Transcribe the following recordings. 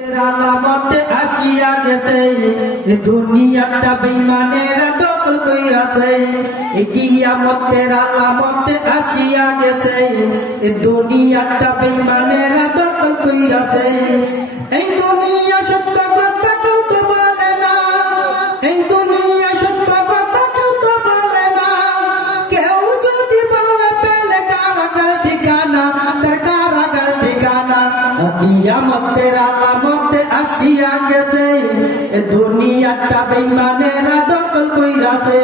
আলামতে আসিয়া গেছে দুনিয়াটা বেঈমানেরা দখল কইরাছে কিয়ামতের আলামতে আসিয়া গেছে দুনিয়াটা বেঈমানেরা দখল কইরাছে এই দুনিয়া সত্য কথা কেউ তো বলে না এই দুনিয়া সত্য কথা কেউ তো বলে না কেউ যদি বলে পেলে কারাগার ঠিকানা তার কারাগার ঠিকানা কিয়ামতের আলামতে আসিয়া গেছে দুনিয়াটা বেঈমানেরা দখল কইরাছে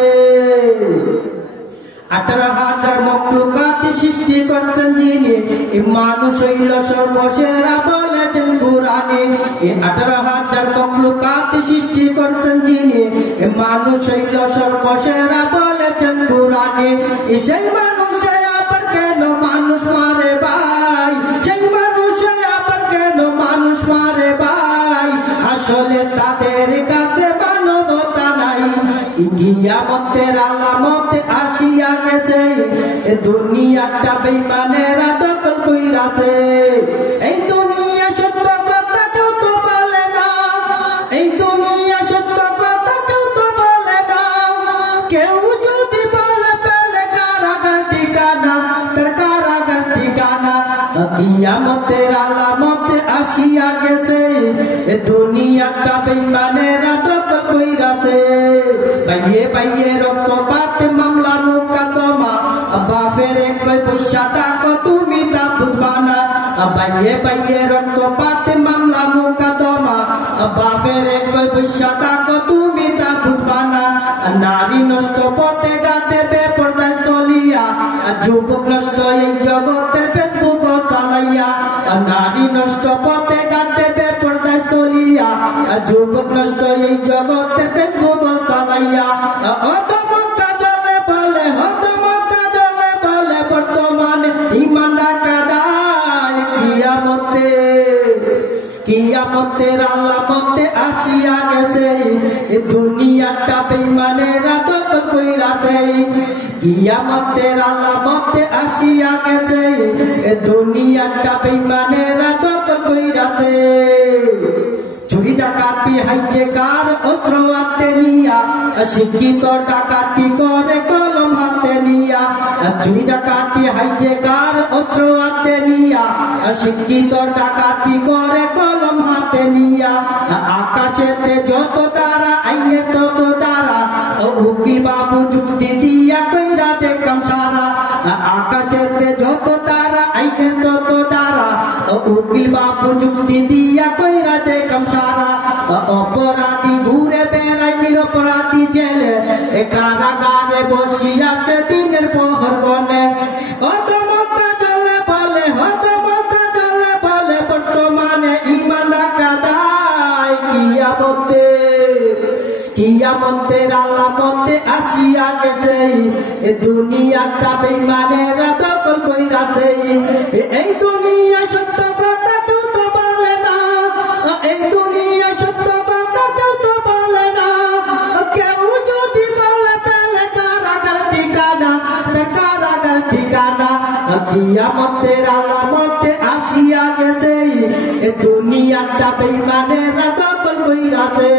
18,000 মখলুকাত সৃষ্টি করছেন যিনি মানুষ হইল সর্বসেরা বলেছেন কুরআনে 18,000 মখলুকাত সৃষ্টি করছেন যিনি মানুষ হইল সর্বসেরা বলেছেন কুরআনে সেই মানুষে আবার কেন মানুষ মারে ভাই সেই মানুষে আবার কেন মানুষ মারে ভাই আসলে তাদের কাছে মানবতা নাই কিয়ামতের আলামতে আসিয়া গেছে দুনিয়াটা বেঈমানেরা দখল কইরাছে এই দুনিয়া সত্য কথা কেউ তো বলে না এই দুনিয়া সত্য কথা কেউ তো বলে না কেউ যদি বলে পেলে কারাগার ঠিকানা তার কারাগার ঠিকানা কিয়ামতের আলামতে আসিয়া গেছে দুনিয়াটা বেঈমানেরা দখল কইরাছে বাইয়ে বাইয়ে রক্তপাত মামলা মোকদ্দমা বাপের কই পয়সা দেখো তুমি তা বুঝবা না বাইয়ে বাইয়ে রক্তপাত মামলা মোকদ্দমা বাপের কই পয়সা দেখো তুমি তা বুঝবা না নারী নষ্ট পথে ঘাটে বেপরদায় চলিয়া যুবক নষ্ট এই জগতের ফেসবুক চালাইয়া নারী নষ্ট পথে ঘাটে বেপরদায় চলিয়া যুবক নষ্ট এই জগতের ফেসবুক চালাইয়া হতমকা জলে বলে হতমকা জলে বলে বর্তমানে ঈমান রাখা দায় কিয়ামতের আলামতে আসিয়া গেছে দুনিয়াটা বেঈমানেরা দখল কইরাছে কিয়ামতের আলামতে আসিয়া গেছে দুনিয়াটা বেঈমানেরা দখল কইরাছে চুরি ডাকাতি হাইজেকার অস্ত্র হাতে নিয়া শিক্ষিত ডাকাতি করে কলম হাতে নিয়া চুরি ডাকাতি হাইজেকার অস্ত্র হাতে নিয়া শিক্ষিত ডাকাতি করে কলম হাতে নিয়া আকাশেতে যত তারা আইনের তত তারা উকি বাবু যুক্তি দিয়া কইরা দেখলাম সারা আকাশেতে যত তারা আইনের তত তারা উকিল বাবু যুক্তি দিয়া কইরা দেখলাম সারা অপরাধী ঘুরে বেড়ায় নিরপরাধী জেলে কারাগারে বসিয়া সে দিনের প্রহর গনে হতমকা জলে বলে হতমকা জলে বলে বর্তমানে ঈমান রাখা দায় কিয়ামতের আলামতে আসিয়া গেছে দুনিয়াটা বেঈমানেরা দখল কইরাছে এই দুনিয়া সত্য কথা কেউ তো বলে না এই দুনিয়া সত্য কথা কেউ তো বলে না কেউ যদি বলে পেলে কারাগার ঠিকানা তার কারাগার ঠিকানা কিয়ামতের আলামতে আসিয়া গেছে দুনিয়াটা বেঈমানেরা দখল কইরাছে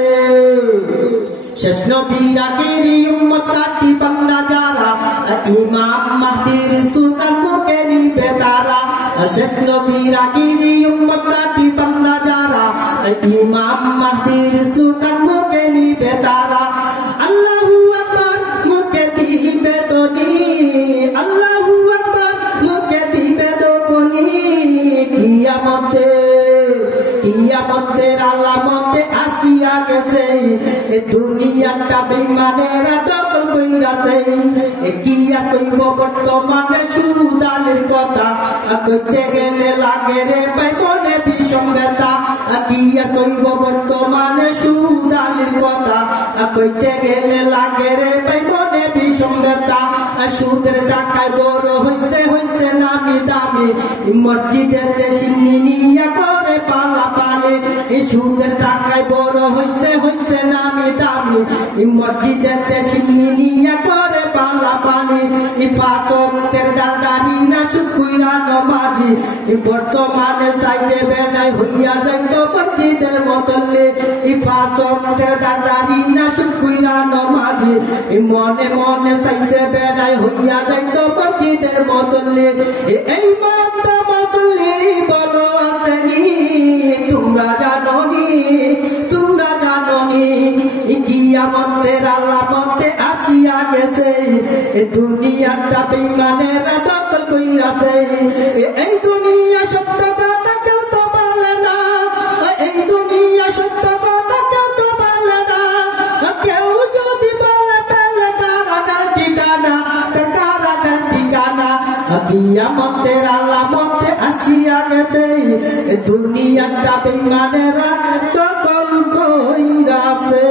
শেষ নবীর আগের উম্মত কাটি বান্দা যারা ইমাম মাহদির সুগান মুখে নিবে তারা শেষ নবীর আগের উম্মত কাটি বান্দা যারা ইমাম মাহদির সুগান মুখে নিবে তারা আল্লাহু আকবার মুখে দিবে দনি আল্লাহু আকবার মুখে দিবে দনি কিয়ামতের আলামতে আসিয়া গেছে দুনিয়াটা বেঈমানেরা দখল কইরাছে কিয়া কইব বর্তমানে সুদালের কথা কইতে গেলে লাগে রে ভাই মনে ভীষণ ব্যথা কিয়া কইব বর্তমানে সুদালের কথা কইতে গেলে লাগে রে ভাই মনে ভীষণ ব্যথা সুদের টাকায় বড় হইছে নামি দামি মসজিদেতে সিন্নি নিয়া করে পালা পালে সুদের টাকায় বড় হইছে নামি দামি মসজিদেতে সিন্নি নিয়া করে পালা পালে ফাঁসতের দাঁড়ি না শুকুইরা নমাজি বর্তমানে সাইডে বেড়াই হইয়া যাইতো মসজিদের মনে মনে চাইছে বেড়ায় হইয়া যাইতো মসজিদের মতলে এই মত মতলে বলো আসেনি তোমরা জানোনি কিয়ামতের আলামতে আসিয়া গেছে দুনিয়াটা বেঈমানেরা দখল কইরাছে এই দুনিয়া সত্য কথা কেউ তো বলে না এই দুনিয়া সত্য কথা কেউ তো বলে না কেউ যদি বলে তাহলে কারাগার ঠিকানা কিয়ামতের আলামতে আসিয়া গেছে দুনিয়াটা বেঈমানেরা দখল কইরাছে।